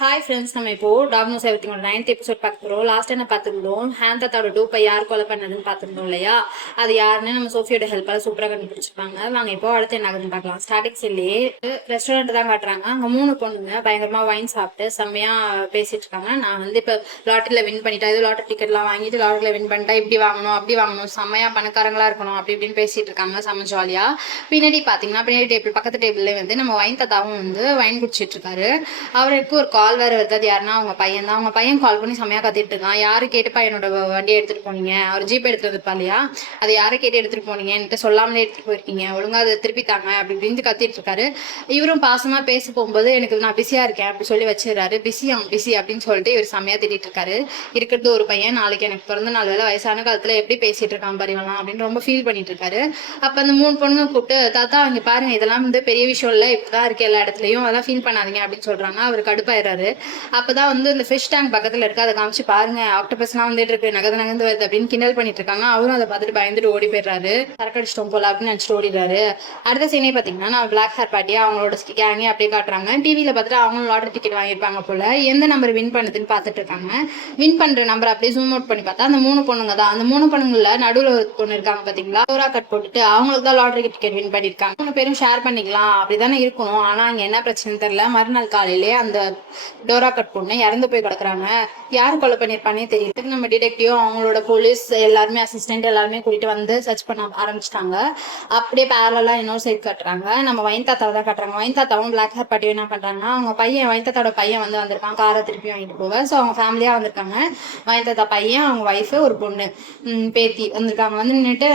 Hi friends நம்ம இப்போ diagnose everything ninth episode பார்க்குறோம் லாஸ்ட் என்ன பார்த்துருந்தோம்? ஹேந்தத்தோட டூப்பை யார் கொலை பண்ணதுன்னு பார்த்துருந்தோம் இல்லையா? அது யாருன்னு நம்ம சோஃபியோட ஹெல்ப்பால் சூப்பராக கண்டுபிடிச்சிருப்பாங்க. வாங்க இப்போ அடுத்து என்ன ஆகுதுன்னு பார்க்கலாம். ஸ்டார்டிங் செல்லே ரெஸ்டாரண்ட் தான் காட்டுறாங்க. அங்கே மூணு பொண்ணுங்க பயங்கரமாக வைன் சாப்பிட்டு செம்மையாக பேசிட்டு இருக்காங்க. நான் வந்து இப்போ லாட்டரியில் வின் பண்ணிட்டேன் இது லாட்டரி டிக்கெட்லாம் வாங்கிட்டு லாட்டரியில் வின் பண்ணிட்டா இப்படி வாங்கணும் அப்படி வாங்கணும். செம்மையாக பணக்காரங்களாக இருக்கணும் அப்படி இப்படின்னு பேசிட்டு இருக்காங்க செம்ம ஜாலியாக பின்னாடி பார்த்தீங்கன்னா பின்னாடி டேபிள் பக்கத்து டேபிள்லேயே வந்து நம்ம வைன் தாத்தாவும் வந்து வைன் குடிச்சிட்டு இருக்காரு. அவருக்கு ஒரு கால் வேறு வருது அது யாருன்னா அவங்க பையன் தான். அவங்க பையன் கால் பண்ணி செம்மையாக கத்திட்டு இருக்கான். யாரு கேட்டு பையனோட வண்டியை எடுத்துகிட்டு போனீங்க? அவர் ஜீப் எடுத்துட்டு வந்திருப்பா இல்லையா? அதை யாரை கேட்டு எடுத்துகிட்டு போனீங்க? என்கிட்ட சொல்லாமலே எடுத்துகிட்டு போயிருக்கீங்க. ஒழுங்காக அதை திருப்பி தாங்க. அப்படி இப்படின்னு கத்திட்டு இருக்காரு. இவரும் பாசமாக பேச போகும்போது எனக்கு நான் பிஸியாக இருக்கேன். அப்படி சொல்லி வச்சிடுறாரு. பிஸி அவன் பிஸி அப்படின்னு சொல்லிட்டு இவர் செம்மையாக திட்டிட்டு இருக்காரு. இருக்கிறது ஒரு பையன். நாளைக்கு எனக்கு பிறந்த நாள் வேலை. வயசான காலத்தில் எப்படி பேசிகிட்டு இருக்கான் பரிவலாம் அப்படின்னு ரொம்ப ஃபீல் பண்ணிட்டு இருக்காரு. அப்போ அந்த மூணு பொண்ணுங்க கூப்பிட்டு தாத்தா அவங்க பாருங்க. இதெல்லாம் வந்து பெரிய விஷயம் இல்லை. இப்படி தான் இருக்கு எல்லா இடத்துலையும். அதெல்லாம் ஃபீல் பண்ணாதீங்க அப்படின்னு சொல்கிறாங்க அவர் கடுப்பாயிடுறாரு. அப்பதான் வந்து இந்த ஃபிஷ் டேங்க் பக்கத்துல இருக்கு. அதை காமிச்சு பாருங்க. ஆக்டோபஸ்லாம் வந்துட்டு இருக்கு. நகர்ந்து நகர்ந்து வருது அப்படின்னு கிண்டல் பண்ணிட்டு இருக்காங்க. அவரும் அதை பார்த்துட்டு பயந்துட்டு ஓடி போயிடுறாரு. சரக்கடிச்சிட்டோம் போல அப்படின்னு நினைச்சிட்டு ஓடிடுறாரு. அடுத்த சீனே பாத்தீங்கன்னா நான் பிளாக் ஹேர் பார்ட்டியா அவங்களோட கேங்கே அப்படியே காட்டுறாங்க. டிவியில பார்த்துட்டு அவங்களும் லாட்டரி டிக்கெட் வாங்கியிருப்பாங்க போல. எந்த நம்பர் வின் பண்ணுதுன்னு பார்த்துட்டு இருக்காங்க. வின் பண்ற நம்பர் அப்படியே ஜூம் அவுட் பண்ணி பார்த்தா அந்த மூணு பொண்ணுங்க தான். அந்த மூணு பொண்ணுங்கள நடுவுல ஒரு பொண்ணு இருக்காங்க பாத்தீங்களா? டோரா கட் போட்டுட்டு அவங்களுக்கு தான் லாட்டரி டிக்கெட் வின் பண்ணிருக்காங்க மூணு பேரும் ஷேர் பண்ணிக்கலாம். அப்படிதானே இருக்கணும். ஆனா அங்க என்ன பிரச்சனை தெரியல. மறுநாள் காலையிலே அந்த டோரா கட் பொண்ணு இறந்து போய் கிடக்குறாங்க. யார் கொலை பண்ணிருப்பானே தெரியல. நம்ம டிடெக்டிவ் அவங்களோட போலீஸ் எல்லாருமே அசிஸ்டன்ட் எல்லாருமே கூட்டிட்டு வந்து சர்ச் பண்ண ஆரம்பிச்சிட்டாங்க. அப்படியே பேரலா இன்னொரு சைடு கட்டுறாங்க. நம்ம வைன் தாத்தாவை தான் கட்டுறாங்க. வயன் தாத்தாவும் பிளாக் ஹேர் பாட்டியும் என்ன பண்றாங்கன்னா அவங்க பையன் வயன் தாத்தாவோட பையன் வந்து வந்திருக்கான் காரை திருப்பி வாங்கிட்டு போவேன் ஸோ அவங்க ஃபேமிலியா வந்திருக்காங்க. வயன் தாத்தா பையன் அவங்க ஒய்ஃபு ஒரு பொண்ணு பேத்தி வந்திருக்காங்க. வந்து நின்றுட்டு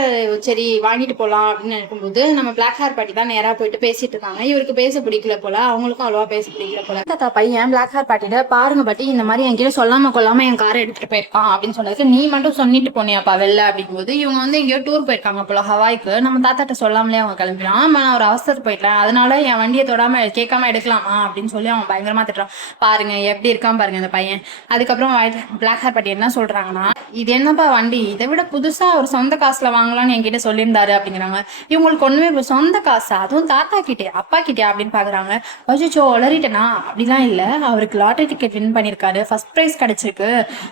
சரி வாங்கிட்டு போகலாம் அப்படின்னு நினைக்கும்போது நம்ம பிளாக் ஹேர் பாட்டி தான் நேராக போயிட்டு பேசிட்டு இருக்காங்க. இவருக்கு பேச பிடிக்கல போல அவங்களுக்கும் அவ்வளோவா பேச பிடிக்கல போல. தாத்தா பையன் பிளாக் ஹேர் பாட்டிட்ட பாருங்க பாட்டி இந்த மாதிரி என்கிட்ட சொல்லாம கொள்ளாம என் காரை எடுத்துட்டு போயிருக்கான் அப்படின்னு சொன்னதுக்கு நீ மட்டும் சொல்லிட்டு போனியாப்பா வெளில அப்படிங்கும்போது இவங்க வந்து எங்கேயோ டூர் போயிருக்காங்க போல ஹவாய்க்கு. நம்ம தாத்தாட்ட சொல்லாமலே அவங்க கிளம்பிடுறான். ஆமா நான் ஒரு அவசரத்து போயிட்டேன். அதனால என் வண்டியை தொடாம கேட்காம எடுக்கலாமா? அப்படின்னு சொல்லி அவன் பயங்கரமா திட்டுறான். பாருங்க எப்படி இருக்கான் பாருங்க இந்த பையன். அதுக்கப்புறம் பிளாக் ஹேர் பாட்டி என்ன சொல்றாங்கன்னா இது என்னப்பா வண்டி? இதை விட புதுசா ஒரு சொந்த காசுல வாங்கலாம்னு என்கிட்ட சொல்லியிருந்தாரு அப்படிங்கிறாங்க. இவங்களுக்கு ஒண்ணுமே இல்லை. சொந்த காசு? அதுவும் தாத்தா கிட்டே அப்பா கிட்டே அப்படின்னு பாக்குறாங்க. அச்சோ உளறிட்டேனா? அப்படிலாம் இல்ல. அவருக்கு லாட்டரி டிக்கெட் வின் பண்ணியிருக்காரு ஃபர்ஸ்ட் ப்ரைஸ் கிடச்சிருக்கு.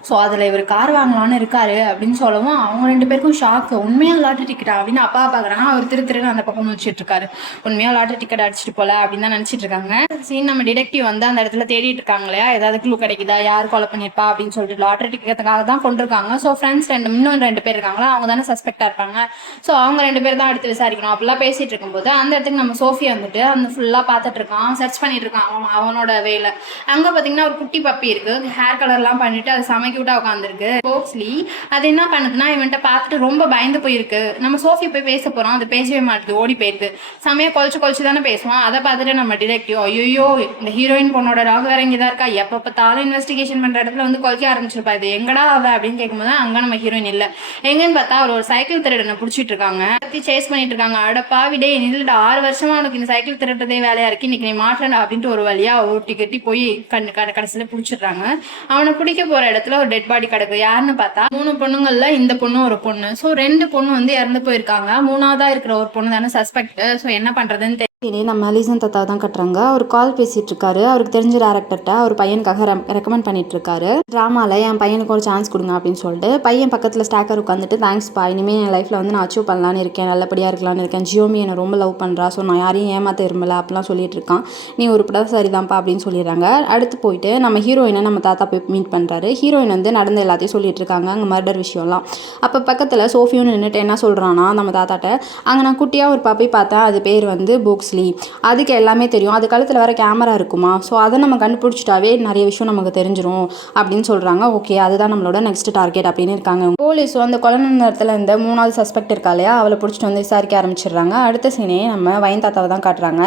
ஸோ அதில் இவர் கார் வாங்கலாம்னு இருக்காரு அப்படின்னு சொல்லவும் அவங்க ரெண்டு பேருக்கும் ஷாக்கு உண்மையாக லாட்டரி டிக்கெட்டா அப்படின்னு அப்பா பார்க்குறாங்க அவர் திரு திருன்னு அந்த பக்கம் வச்சுட்டு இருக்காரு உண்மையாக லாட்டரி டிக்கெட் அடிச்சிட்டு போல அப்படின்னு தான் நினச்சிட்டு இருக்காங்க. சீன் நம்ம டிடெக்டிவ் வந்து அந்த இடத்துல தேடிட்டு இருக்காங்க இல்லையா? ஏதாவது க்ளூ கிடைக்குதா? யார் கொலை பண்ணிருப்பா அப்படின்னு சொல்லிட்டு லாட்டரி டிக்கெட்டுக்காக தான் கொண்டிருக்காங்க. ஸோ ஃப்ரெண்ட்ஸ் ரெண்டு இன்னும் ரெண்டு பேர் இருக்காங்களா? அவங்க தானே சஸ்பெக்டாக இருப்பாங்க. ஸோ அவங்க ரெண்டு பேர் தான் எடுத்து விசாரிக்கணும். அப்படிலாம் பேசிட்டு இருக்கும்போது அந்த இடத்துக்கு நம்ம சோஃபியா வந்துட்டு அந்த ஃபுல்லாக பார்த்துட்டு இருக்கான். சர்ச் பண்ணிட்டு இருக்கான். அவன் அவனோட வேலை அங்கே பார்த்தீங்கன்னா ஒரு குட்டி பப்பி இருக்கு. ஹேர் கலர்லாம் பண்ணிட்டு அது செம கியூட்டா உட்காந்துருக்கு போக்ஸ்லி அது என்ன பண்ணுதுன்னா இவன்ட்ட பார்த்துட்டு ரொம்ப பயந்து போயிருக்கு. நம்ம சோஃபி போய் பேச போகிறோம் அது பேசவே மாட்டுது. ஓடி போயிடுது செமையா கொலைச்சு கொலைச்சு தானே பேசுவான். அதை பார்த்துட்டு நம்ம டிடெக்டிவ் ஐயோ இந்த ஹீரோயின் பொண்ணோட டாக் வேற இங்கே தான் இருக்கா? எப்போ பார்த்தாலும் இன்வெஸ்டிகேஷன் பண்ணுற இடத்துல வந்து கொலைக்க ஆரம்பிச்சிருப்பா. இது எங்கடா அவ அப்படின்னு கேட்கும்போது அங்கே நம்ம ஹீரோயின் இல்லை. எங்கன்னு பார்த்தா அவர் ஒரு சைக்கிள் திருடனை பிடிச்சிட்டு இருக்காங்க. சேஸ் பண்ணிட்டு இருக்காங்க. அடப்பா விடே நில்லுடா. ஆறு வருஷமா உனக்கு இந்த சைக்கிள் திருடுறதே வேலையா இருக்கு. இன்னைக்கு நீ மாட்டலடா அப்படின்ட்டு ஒரு வழியா ஓட்டி கட்டி போய் கண் கடை கடைசியில பிடிச்சிடுறாங்க. அவனை பிடிக்க போற இடத்துல ஒரு டெட் பாடி கிடக்கு. யாருன்னு பார்த்தா மூணு பொண்ணுங்கள்ல இந்த பொண்ணு ஒரு பொண்ணு. ஸோ ரெண்டு பொண்ணு வந்து இறந்து போயிருக்காங்க. மூணாவதா இருக்கிற ஒரு பொண்ணு தானே சஸ்பெக்ட் ஸோ என்ன பண்றதுன்னு இனி நம்ம அலிசன் தாத்தா தான் கட்டுறாங்க. அவர் கால் பேசிகிட்டு இருக்காரு அவருக்கு தெரிஞ்ச டேரக்டர்கிட்ட அவர் பையனுக்காக ரெக்கமெண்ட் பண்ணிட்டு இருக்காரு ட்ராமாவில் என் பையனுக்கு ஒரு சான்ஸ் கொடுங்க அப்படின்னு சொல்லிட்டு பையன் பக்கத்தில் ஸ்டாக்கர் உட்காந்துட்டு தேங்க்ஸ் பா. இனிமேல் என் லைஃப்பில் வந்து நான் அச்சீவ் பண்ணலான்னு இருக்கேன். நல்லபடியாக இருக்கலாம்னு இருக்கேன். ஜியோமி என்னை ரொம்ப லவ் பண்ணுறா ஸோ நான் யாரையும் ஏமாற்ற விரும்பல. அப்படிலாம் சொல்லிட்டு இருக்கான். நீ ஒரு படம் சரிதான்ப்பா. அப்படின்னு சொல்லிடுறாங்க. அடுத்து போயிட்டு நம்ம ஹீரோயினை நம்ம தாத்தா போய் மீட் பண்ணுறாரு ஹீரோயின் வந்து நடந்த எல்லாத்தையும் சொல்லிட்டு இருக்காங்க. அங்கே மர்டர் விஷயம்லாம். அப்போ பக்கத்தில் சோஃபியும் நின்றுட்டு என்ன சொல்கிறான்னா நம்ம தாத்தாட்ட அங்கே நான் குட்டியாக ஒரு பப்பி பார்த்தேன். அது பேர் வந்து புக்ஸ் ஆப்வியஸ்லி அதுக்கு எல்லாமே தெரியும். அது காலத்தில் வேற கேமரா இருக்குமா? ஸோ அதை நம்ம கண்டுபிடிச்சிட்டாவே நிறைய விஷயம் நமக்கு தெரிஞ்சிடும் அப்படின்னு சொல்கிறாங்க ஓகே அதுதான் நம்மளோட நெக்ஸ்ட் டார்கெட் அப்படின்னு இருக்காங்க. போலீஸ் அந்த கொலை நேரத்தில் இந்த மூணாவது சஸ்பெக்ட் இருக்கா இல்லையா? அவளை பிடிச்சிட்டு வந்து விசாரிக்க ஆரம்பிச்சிடுறாங்க. அடுத்த சீனே நம்ம வயன் தாத்தாவை தான் காட்டுறாங்க.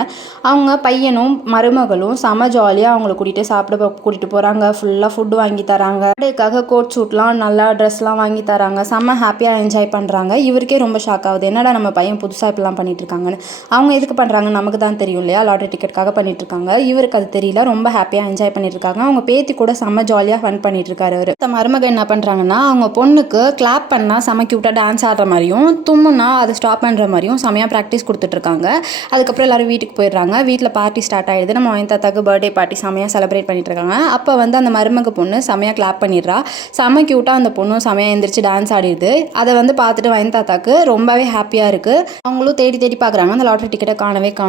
அவங்க பையனும் மருமகளும் செம ஜாலியாக அவங்கள கூட்டிகிட்டு சாப்பிட கூட்டிகிட்டு போகிறாங்க ஃபுல்லாக ஃபுட்டு வாங்கி தராங்க. அதுக்காக கோட் சூட்லாம் நல்லா ட்ரெஸ்லாம் வாங்கி தராங்க. செம்ம ஹாப்பியாக என்ஜாய் பண்ணுறாங்க இவருக்கே ரொம்ப ஷாக் ஆகுது. என்னடா நம்ம பையன் புதுசாக இப்படிலாம் பண்ணிட்டு இருக்காங்கன்னு. அவங்க எதுக்கு பண்ணுறாங்கன்னு நமக்கு தான் தெரியும் இல்லையா? லாட்ரி டிக்கெட்டுக்காக பண்ணிட்டு இருக்காங்க இவருக்கு அது தெரியல. ரொம்ப ஹாப்பியாக என்ஜாய் பண்ணிட்டு இருக்காங்க அவங்க பேத்தி கூட செம்ம ஜாலியாக ஃபன் பண்ணிட்டு இருக்காரு அவர். இந்த மருமக என்ன பண்ணுறாங்கன்னா அவங்க பொண்ணுக்கு கிளாப் பண்ணால் செம க்யூட்டாக டான்ஸ் ஆடுற மாதிரியும் தும்முனா அதை ஸ்டாப் பண்ணுற மாதிரியும் செமையாக ப்ராக்டிஸ் கொடுத்துட்டு இருக்காங்க அதுக்கப்புறம் எல்லாரும் வீட்டுக்கு போயிடுறாங்க. வீட்டில் பார்ட்டி ஸ்டார்ட் ஆயிடுது. நம்ம அவன் தாத்தாக்கு பர்த்டே பார்ட்டி செமையாக செலிப்ரேட் பண்ணிட்டு இருக்காங்க அப்போ வந்து அந்த மருமக பொண்ணு செமையாக கிளாப் பண்ணிடுறா. செம க்யூட்டாக அந்த பொண்ணும் செமையாக எந்திரிச்சு டான்ஸ் ஆடிடுது. அதை வந்து பார்த்துட்டு வயன் தாத்தாக்கு ரொம்பவே ஹாப்பியாக இருக்குது அவங்களும் தேடி தேடி பார்க்குறாங்க. அந்த லாட்ரி டிக்கெட்டை காணவே காணும்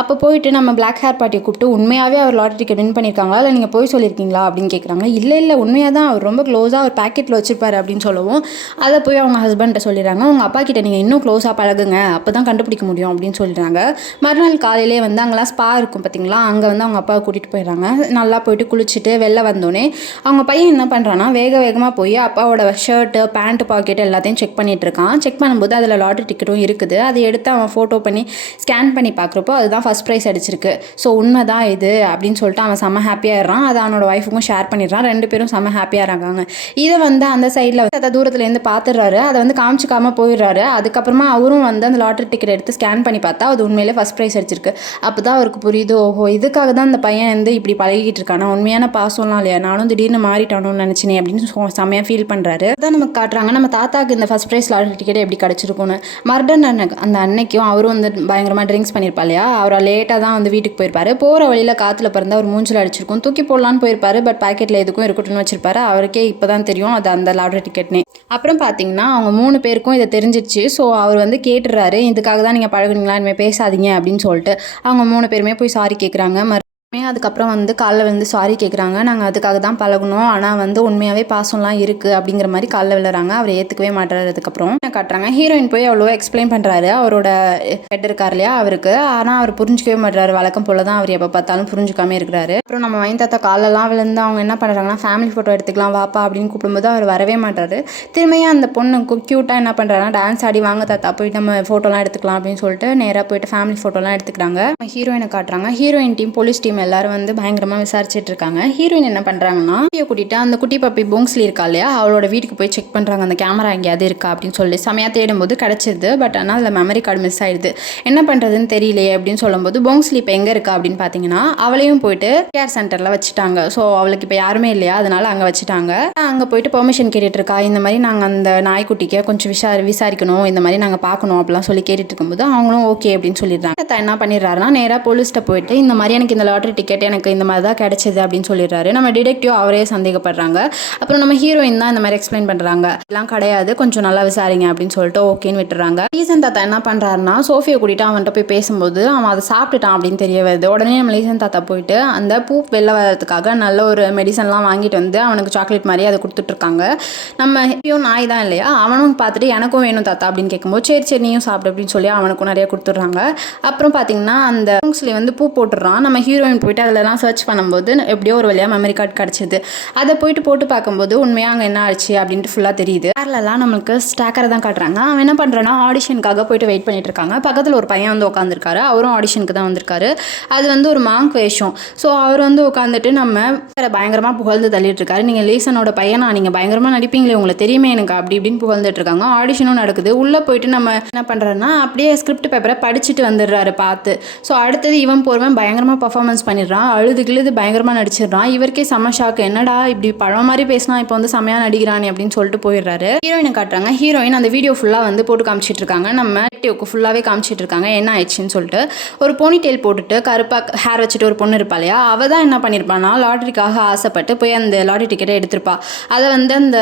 அப்போ போயிட்டு நம்ம பிளாக் ஹேர் பார்ட்டியை கூப்பிட்டு உண்மையாகவே அவர் லாட்டரி டிக்கெட் வின் பண்ணியிருக்காங்களா இல்லை நீங்கள் போய் சொல்லியிருக்கீங்களா அப்படின்னு கேட்குறாங்க இல்லை இல்லை உண்மையாக தான் அவர் ரொம்ப க்ளோஸாக ஒரு பேக்கெட்டில் வச்சிருப்பாரு அப்படின்னு சொல்லவும் அதை போய் அவங்க ஹஸ்பண்ட்டை சொல்லிடுறாங்க. உங்கள் அப்பா கிட்ட நீங்கள் இன்னும் க்ளோஸாக பழகுங்க அப்போ தான் கண்டுபிடிக்க முடியும் அப்படின்னு சொல்லிடுறாங்க. மறுநாள் காலையிலே வந்து அங்கெல்லாம் ஸ்பா இருக்கும் பார்த்தீங்களா அங்கே வந்து அவங்க அப்பாவை கூட்டிகிட்டு போயிடுறாங்க. நல்லா போயிட்டு குளிச்சுட்டு வெளில வந்தோடனே அவங்க பையன் என்ன பண்ணுறான்னா வேக வேகமாக போய் அப்பாவோட ஷர்ட்டு பேண்ட் பாக்கெட் எல்லாத்தையும் செக் பண்ணிட்டு இருக்கான். செக் பண்ணும்போது அதில் லாட்டரி டிக்கெட்டும் இருக்குது. அதை எடுத்து அவன் ஃபோட்டோ பண்ணி ஸ்கேன் பண்ணி பார்க்குறப்போ அதுதான் ஃபஸ்ட் ப்ரைஸ் அடிச்சிருக்கு. ஸோ உண்மை தான் இது அப்படின்னு சொல்லிட்டு அவன் செம்ம ஹாப்பியாகிடுறான் அதை அவனோட ஒய்ஃபுக்கும் ஷேர் பண்ணிடுறான். ரெண்டு பேரும் செம்ம ஹாப்பியாக இருக்காங்க. இதை வந்து அந்த சைடில் வந்து அதை தூரத்துலேருந்து பார்த்துடுறாரு அதை வந்து காமிச்சிக்காமல் போயிடுறாரு. அதுக்கப்புறமா அவரும் வந்து அந்த லாட்ரி டிக்கெட் எடுத்து ஸ்கேன் பண்ணி பார்த்தா அது உண்மையிலே ஃபஸ்ட் ப்ரைஸ் அடிச்சிருக்கு. அப்போ தான் அவருக்கு புரியுது ஓஹோ இதுக்காக தான் அந்த பையன் வந்து இப்படி பழகிட்டு இருக்கானா. உண்மையான பாசம்லாம் இல்லையா? நானும் திடீர்னு மாறிட்டானோன்னு நினச்சினே அப்படின்னு சொ- செம்மையாக ஃபீல் பண்ணுறாரு அதான் நமக்கு காட்டுறாங்க நம்ம தாத்தாக்கு இந்த ஃபஸ்ட் ப்ரைஸ் லாட்ரி டிக்கெட் எப்படி கிடச்சிருக்கும்னு. மர்டன் அந்த அன்னைக்கும் அவரும் வந்து பயங்கரமாக ட்ரிங்க்ஸ் பண்ணியிருப்பா இல்லையா? அவரை லேட்டாக தான் வந்து வீட்டுக்கு போயிருப்பாரு. போகிற வழியில் காற்றுல பிறந்த அவர் மூஞ்சில் அடிச்சிருக்கும். தூக்கி போடலான்னு போயிருப்பாரு. பட் பாக்கெட்டில் எதுக்கும் இருக்கட்டும்னு வச்சிருப்பாரு. அவருக்கே இப்போ தான் தெரியும். அது அந்த லாட்ரி டிக்கெட்னே அப்புறம் பார்த்தீங்கன்னா அவங்க மூணு பேருக்கும் இதை தெரிஞ்சிருச்சு. ஸோ அவர் வந்து கேட்டுறாரு. இதுக்காக தான் நீங்கள் பழகுனீங்களா? இனிமேல் பேசாதீங்க. அப்படின்னு சொல்லிட்டு அவங்க மூணு பேருமே போய் சாரி கேட்குறாங்க அதுக்கப்புறம் வந்து காலைல வந்து சாரி கேட்குறாங்க நாங்கள் அதுக்காக தான் பழகணும் ஆனால் வந்து உண்மையாகவே பாசம்லாம் இருக்குது அப்படிங்கிற மாதிரி காலைல விழுறாங்க. அவர் ஏற்றுக்கவே மாட்டாரு அதுக்கப்புறம் என்ன காட்டுறாங்க? ஹீரோயின் போய் அவ்வளோ எக்ஸ்பிளைன் பண்ணுறாரு அவரோட ஹெட் இருக்கார் இல்லையா அவருக்கு. ஆனால் அவர் புரிஞ்சிக்கவே மாட்டாரு வழக்கம் போல தான் அவர் எப்போ பார்த்தாலும் புரிஞ்சுக்காம இருக்கிறாரு. அப்புறம் நம்ம வயன் தாத்தா காலெல்லாம் விழுந்து அவங்க என்ன பண்ணுறாங்கன்னா ஃபேமிலி ஃபோட்டோ எடுத்துக்கலாம் வாப்பா அப்படின்னு கூப்பிடும்போது அவர் வரவே மாட்டாரு திரும்பியும் அந்த பொண்ணு க்யூட்டாக என்ன பண்ணுறாங்கன்னா டான்ஸ் ஆடி வாங்க தாத்தா போய் நம்ம ஃபோட்டோலாம் எடுத்துக்கலாம் அப்படின்னு சொல்லிட்டு நேராக போயிட்டு ஃபேமிலி ஃபோட்டோலாம் எடுத்துக்கிறாங்க. ஹீரோயினை காட்டுறாங்க. ஹீரோயின் டீம் போலீஸ் டீம் எல்லாரும் வந்து பயங்கரமாக விசாரிச்சுட்டு இருக்காங்க. ஹீரோயின் என்ன பண்ணுறாங்கன்னா ஹீரோ கூட்டிட்டு அந்த குட்டி பப்பி போங்ஸ்லி இருக்கா இல்லையா? அவளோட வீட்டுக்கு போய் செக் பண்ணுறாங்க அந்த கேமரா எங்கேயாவது இருக்கா அப்படின்னு சொல்லி. செமையாக தேடும்போது கிடச்சிருது. பட் ஆனால் அதில் மெமரி கார்டு மிஸ் ஆயிடுது. என்ன பண்ணுறதுன்னு தெரியலையே அப்படின்னு சொல்லும்போது போங்ஸ்லி இப்போ எங்கே இருக்கா அப்படின்னு பார்த்தீங்கன்னா அவளையும் போயிட்டு கேர் சென்டரில் வச்சுட்டாங்க. ஸோ அவளுக்கு இப்போ யாருமே இல்லையா? அதனால அங்கே வச்சுட்டாங்க. அங்கே போயிட்டு பெர்மிஷன் கேட்டுட்டு இருக்கா? இந்த மாதிரி நாங்கள் அந்த நாய்க்குட்டிக்கு கொஞ்சம் விசாரி விசாரிக்கணும். இந்த மாதிரி நாங்கள் பார்க்கணும் அப்படிலாம் சொல்லி கேட்டுட்டு இருக்கும்போது அவங்களும் ஓகே அப்படின்னு சொல்லிடுறாங்க. என்ன பண்ணிடுறாருன்னா நேராக போலீஸ்கிட்ட போயிட்டு இந்த மாதிரி எனக்கு இந்த லாட்ரி டிக்கெட் எனக்கு இந்த மாதிரி தான் கிடைச்சது அப்படின்னு சொல்லிடுறாரு. நம்ம டிடெக்டிவ் அவரே சந்தேகப்படுறாங்க. அப்புறம் நம்ம ஹீரோயின் தான் இந்த மாதிரி எக்ஸ்பிளைன் பண்ணுறாங்க இதெல்லாம் கிடையாது. கொஞ்சம் நல்லா விசாரிங்க அப்படின்னு சொல்லிட்டு ஓகேன்னு விட்டுறாங்க. லீசன் தாத்தா என்ன பண்ணுறாருன்னா சோஃபியை கூட்டிட்டு அவன்கிட்ட போய் பேசும்போது அவன் அதை சாப்பிட்டுட்டான் அப்படின்னு தெரிய வருது. உடனே நம்ம லீசன் தாத்தா போயிட்டு அந்த பூ வெளில வர்றதுக்காக நல்ல ஒரு மெடிசன்லாம் வாங்கிட்டு வந்து அவனுக்கு சாக்லேட் மாதிரி அதை கொடுத்துட்ருக்காங்க நம்ம ஹிப்பியும் நாய் தான் இல்லையா? அவனும் பார்த்துட்டு எனக்கும் வேணும் தாத்தா அப்படின்னு கேட்கும்போது சரி சரி நீயும் சாப்பிடு அப்படின்னு சொல்லி அவனுக்கும் நிறைய கொடுத்துட்றாங்க. அப்புறம் பார்த்தீங்கன்னா அந்த பூங்ஸ்லி வந்து பூ போட்டுடுறான். நம்ம ஹீரோயின் போயிட்டு அதிலலாம் சர்ச் பண்ணும்போது எப்படியோ ஒரு வழியாக மெமரி கார்டு கிடச்சிது. அதை போயிட்டு போட்டு பார்க்கும்போது உண்மையாக அங்கே என்ன ஆச்சு அப்படின்ட்டு ஃபுல்லாக தெரியுது. வேறலாம் நம்மளுக்கு ஸ்டாக்கரை தான் காட்டுறாங்க. அவன் என்ன பண்ணுறான்னா ஆடிஷனுக்காக போயிட்டு வெயிட் பண்ணிட்டு இருக்காங்க. பக்கத்தில் ஒரு பையன் வந்து உட்காந்துருக்காரு அவரும் ஆடிஷனுக்கு தான் வந்திருக்காரு. அது வந்து ஒரு மாங்க் வேஷம். ஸோ அவர் வந்து உட்காந்துட்டு நம்ம வேறு பயங்கரமாக புகழ்ந்து தள்ளிட்டு இருக்காரு நீங்கள் லீசனோட பையனா? நீங்கள் பயங்கரமாக நடிப்பீங்களே உங்களை தெரியுமே எனக்கு அப்படி இப்படின்னு புகழ்ந்துட்டு இருக்காங்க. ஆடிஷனும் நடக்குது. உள்ளே போயிட்டு நம்ம என்ன பண்ணுறோன்னா அப்படியே ஸ்கிரிப்ட் பேப்பரை படிச்சுட்டு வந்துடுறாரு பார்த்து. ஸோ அடுத்தது இவன் போகிறவன் பயங்கரமாக பர்ஃபார்மன்ஸ் பண்ணிடுறான் அழுது கிழுது பயங்கரமாக நடிச்சிடுறான் இவருக்கே செம ஷாக்கு என்னடா இப்படி பழம் மாதிரி பேசினா இப்போ வந்து செமையாக நடிக்கிறானே அப்படின்னு சொல்லிட்டு போயிடுறாரு. ஹீரோயினை காட்டுறாங்க. ஹீரோயின் அந்த வீடியோ ஃபுல்லாக வந்து போட்டு காமிச்சிட்டு இருக்காங்க. நம்ம டிவிக்கு ஃபுல்லாகவே காமிச்சிட்டு இருக்காங்க. என்ன ஆயிடுச்சுன்னு சொல்லிட்டு. ஒரு போனி டெயில் போட்டுட்டு கருப்பாக ஹேர் வச்சுட்டு ஒரு பொண்ணு இருப்பா இல்லையா? அவள் தான் என்ன பண்ணியிருப்பானா லாட்ரிக்காக ஆசைப்பட்டு போய் அந்த லாட்ரி டிக்கெட்டை எடுத்திருப்பா. அதை வந்து அந்த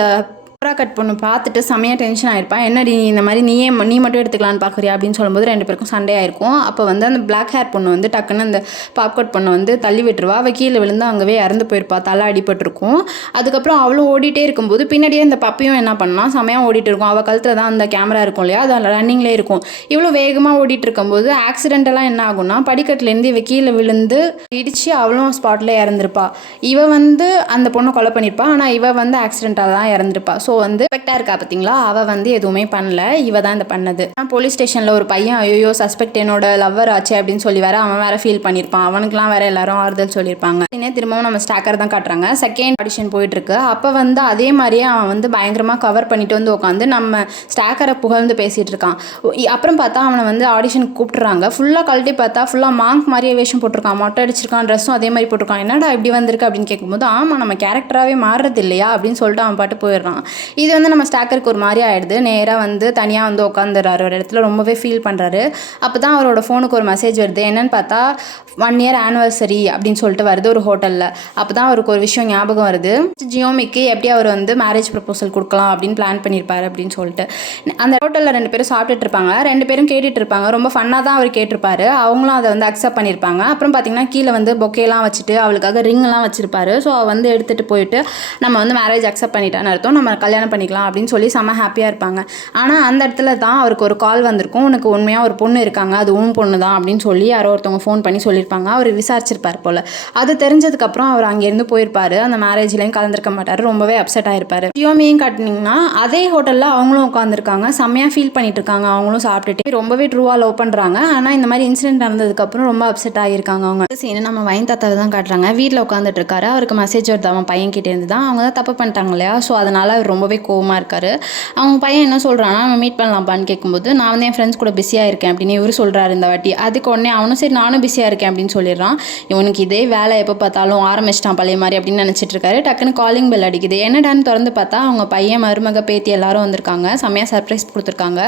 சூப்பராக கட் பண்ணும் பார்த்துட்டு செமையாக டென்ஷன் ஆயிருப்பான் என்னடி நீ இந்த மாதிரி நீயே ம- நீ மட்டும் எடுத்துக்கலான்னு பார்க்குறியா? அப்படின்னு சொல்லும்போது ரெண்டு பேருக்கும் சண்டே ஆயிருக்கும் அப்போ வந்து அந்த பிளாக் ஹேர் பொண்ணு வந்து டக்குன்னு அந்த பாப்கட் பொண்ணு வந்து தள்ளி விட்டுருவா. அவள் கீழே விழுந்து அங்கவே இறந்து போயிருப்பா. தலை அடிபட்டிருக்கும். அதுக்கப்புறம் அவளும் ஓடிட்டே இருக்கும்போது பின்னாடியே இந்த பப்பியும் என்ன பண்ணலாம்? செமையாக ஓடிட்டு இருக்கும். அவள் கழுத்தில் தான் அந்த கேமரா இருக்கும் இல்லையா? அது ரன்னிங்லேயே இருக்கும். இவ்வளோ வேகமாக ஓடிட்டு இருக்கும்போது ஆக்சிடென்டெல்லாம் என்ன ஆகும்னா படிக்கட்டுலேருந்து இவ கீழே விழுந்து இடித்து அவளும் ஸ்பாட்டில் இறந்துருப்பா. இவ வந்து அந்த பொண்ணை கொலை பண்ணியிருப்பா ஆனால் இவ வந்து ஆக்சிடென்ட்டாக தான் இறந்துருப்பா. ஸோ வந்து பெக்டாக இருக்கா பார்த்தீங்களா அவள் வந்து எதுவுமே பண்ணல. இவ தான் இந்த பண்ணது. போலீஸ் ஸ்டேஷனில் ஒரு பையன் ஐயோ சஸ்பெக்ட் என்னோட லவ்வர் ஆச்சு அப்படின்னு சொல்லி வேற அவன் வேற ஃபீல் பண்ணியிருப்பான் அவனுக்குலாம் வேற எல்லாரும் ஆறுதல் சொல்லியிருப்பாங்க இன்னே திரும்பவும் நம்ம ஸ்டாக்கர் தான் காட்டுறாங்க. செகண்ட் ஆடிஷன் போயிட்டு இருக்கு அப்போ வந்து அதே மாதிரியே அவன் வந்து பயங்கரமாக கவர் பண்ணிட்டு வந்து உட்காந்து நம்ம ஸ்டாக்கரை புகழ்ந்து பேசிட்டு இருக்கான். அப்புறம் பார்த்தா அவனை வந்து ஆடிஷனுக்கு கூப்பிட்டுறாங்க. ஃபுல்லாக கழட்டி பார்த்தா ஃபுல்லாக மாங்க் மாதிரியே வேஷம் போட்டிருக்கான். மொட்டை அடிச்சிருக்கான் ட்ரெஸ்ஸும் அதே மாதிரி போட்டிருக்கான். என்னடா இப்படி வந்திருக்கு? அப்படின்னு கேட்கும்போது ஆமாம் நம்ம கேரக்டராகவே மாறுறது இல்லையா? அப்படின்னு சொல்லிட்டு அவன் பாட்டு போயிடுறான். இது வந்து நம்ம ஸ்டாக்கருக்கு ஒரு மாதிரி ஆயிடுது. நேராக வந்து தனியாக வந்து உட்காந்துடுறாரு ஒரு இடத்துல ரொம்பவே ஃபீல் பண்ணுறாரு அப்போ தான் அவரோட ஃபோனுக்கு ஒரு மெசேஜ் வருது. என்னன்னு பார்த்தா ஒன் இயர் ஆனிவர்சரி அப்படின்னு சொல்லிட்டு வருது ஒரு ஹோட்டலில் அப்போ தான் அவருக்கு ஒரு விஷயம் ஞாபகம் வருது. ஜியோமிக்கு எப்படி அவர் வந்து மேரேஜ் ப்ரப்போசல் கொடுக்கலாம் அப்படின்னு பிளான் பண்ணியிருப்பாரு அப்படின்னு சொல்லிட்டு. அந்த ஹோட்டலில் ரெண்டு பேரும் சாப்பிட்டுட்டு இருப்பாங்க. ரெண்டு பேரும் கேட்டுட்டு இருப்பாங்க. ரொம்ப ஃபன்னாக தான் அவர் கேட்டிருப்பாரு. அவங்களும் அதை வந்து அக்செப்ட் பண்ணியிருப்பாங்க அப்புறம் பார்த்தீங்கன்னா கீழே வந்து பொக்கேலாம் வச்சுட்டு அவளுக்காக ரிங்லாம் வச்சிருப்பாரு. ஸோ அவ வந்து எடுத்துகிட்டு போயிட்டு நம்ம வந்து மேரேஜ் அக்செப்ட் பண்ணிட்டான்னு அர்த்தம். நம்ம கல்யாணம் பண்ணிக்கலாம் அப்படின்னு சொல்லி செம்ம ஹாப்பியாக இருப்பாங்க. ஆனால் அந்த இடத்துல தான் அவருக்கு ஒரு கால் வந்திருக்கும். உனக்கு உண்மையாக ஒரு பொண்ணு இருக்காங்க. அது உன் பொண்ணு தான் அப்படின்னு சொல்லி யாரோ ஒருத்தவங்க ஃபோன் பண்ணி சொல்லியிருப்பாங்க. அவர் விசாரிச்சிருப்பார் போல். அது தெரிஞ்சதுக்கப்புறம் அவர் அங்கேருந்து போயிருப்பார். அந்த மேரேஜ்லேயும் கலந்துருக்க மாட்டார். ரொம்பவே அப்செட் ஆகிருப்பார் ஜியோமியும் காட்டினீங்கன்னா அதே ஹோட்டலில் அவங்களும் உட்காந்துருக்காங்க செம்மையாக ஃபீல் பண்ணிட்டு இருக்காங்க அவங்களும் சாப்பிட்டுட்டு ரொம்பவே ட்ரூவாக லவ் பண்ணுறாங்க ஆனால் இந்த மாதிரி இன்சிடென்ட் நடந்ததுக்கப்புறம் ரொம்ப அப்செட் ஆகியிருக்காங்க அவங்க. சீனு நம்ம வயன் தாத்தாவை தான் காட்டுறாங்க. வீட்டில் உட்காந்துட்டு இருக்காரு. அவருக்கு மெசேஜ் வருது. அவன் பையன் கிட்டேருந்து தான். அவங்க தான் தப்பு பண்ணிட்டாங்க இல்லையா? ஸோ அதனால் அவர் ரொம்பவே கோவமாக இருக்காரு. அவங்க பையன் என்ன சொல்கிறான்னா நம்ம மீட் பண்ணலாம்ப்பான்னு கேட்கும்போது நான் வந்து என் ஃப்ரெண்ட்ஸ் கூட பிஸியாக இருக்கேன் அப்படின்னு இவர் சொல்கிறாரு இந்த வாட்டி. அதுக்கு உடனே அவனும் சரி நானும் பிஸியாக இருக்கேன் அப்படின்னு சொல்லிடுறான். இவனுக்கு இதே வேலை எப்போ பார்த்தாலும் ஆரம்பிச்சிட்டான் பழைய மாதிரி அப்படின்னு நினச்சிட்டு இருக்காரு. டக்குன்னு காலிங் பெல் அடிக்குது. என்னடான்னு திறந்து பார்த்தா அவங்க பையன் மருமக பேத்தி எல்லாரும் வந்திருக்காங்க. செம்மையாக சர்ப்ரைஸ் கொடுத்துருக்காங்க.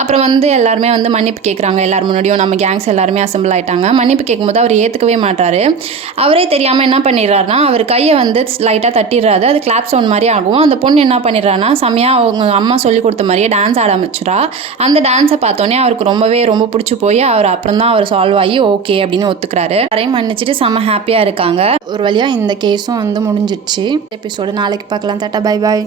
அப்புறம் வந்து எல்லாருமே வந்து மன்னிப்பு கேட்குறாங்க எல்லார் முன்னாடியும் நம்ம கேங்ஸ் எல்லாருமே அசம்பிள் ஆகிட்டாங்க மன்னிப்பு கேட்கும்போது அவர் ஏற்றுக்கவே மாட்டாரு அவரே தெரியாமல் என்ன பண்ணிடுறாருனா அவர் கையை வந்து லைட்டாக தட்டிடுறாரு. அது கிளாப் சவுண்ட் மாதிரி ஆகும். அந்த பொண்ணு என்ன பண்ணிடுறான்னா செம்மையாக அவங்க அம்மா சொல்லி கொடுத்த மாதிரியே டான்ஸ் ஆட ஆரம்பிச்சிடா அந்த டான்ஸை பார்த்தோன்னே அவருக்கு ரொம்பவே ரொம்ப பிடிச்சி போய் அவர் அப்புறம் தான் அவர் சால்வ் ஆகி ஓகே அப்படின்னு ஒத்துக்கிறாரு. யாரையும் மன்னிச்சிட்டு செம்ம ஹாப்பியாக இருக்காங்க. ஒரு வழியாக இந்த கேஸும் வந்து முடிஞ்சிடுச்சு. எபிசோடு நாளைக்கு பார்க்கலாம் டாட்டா பை பாய்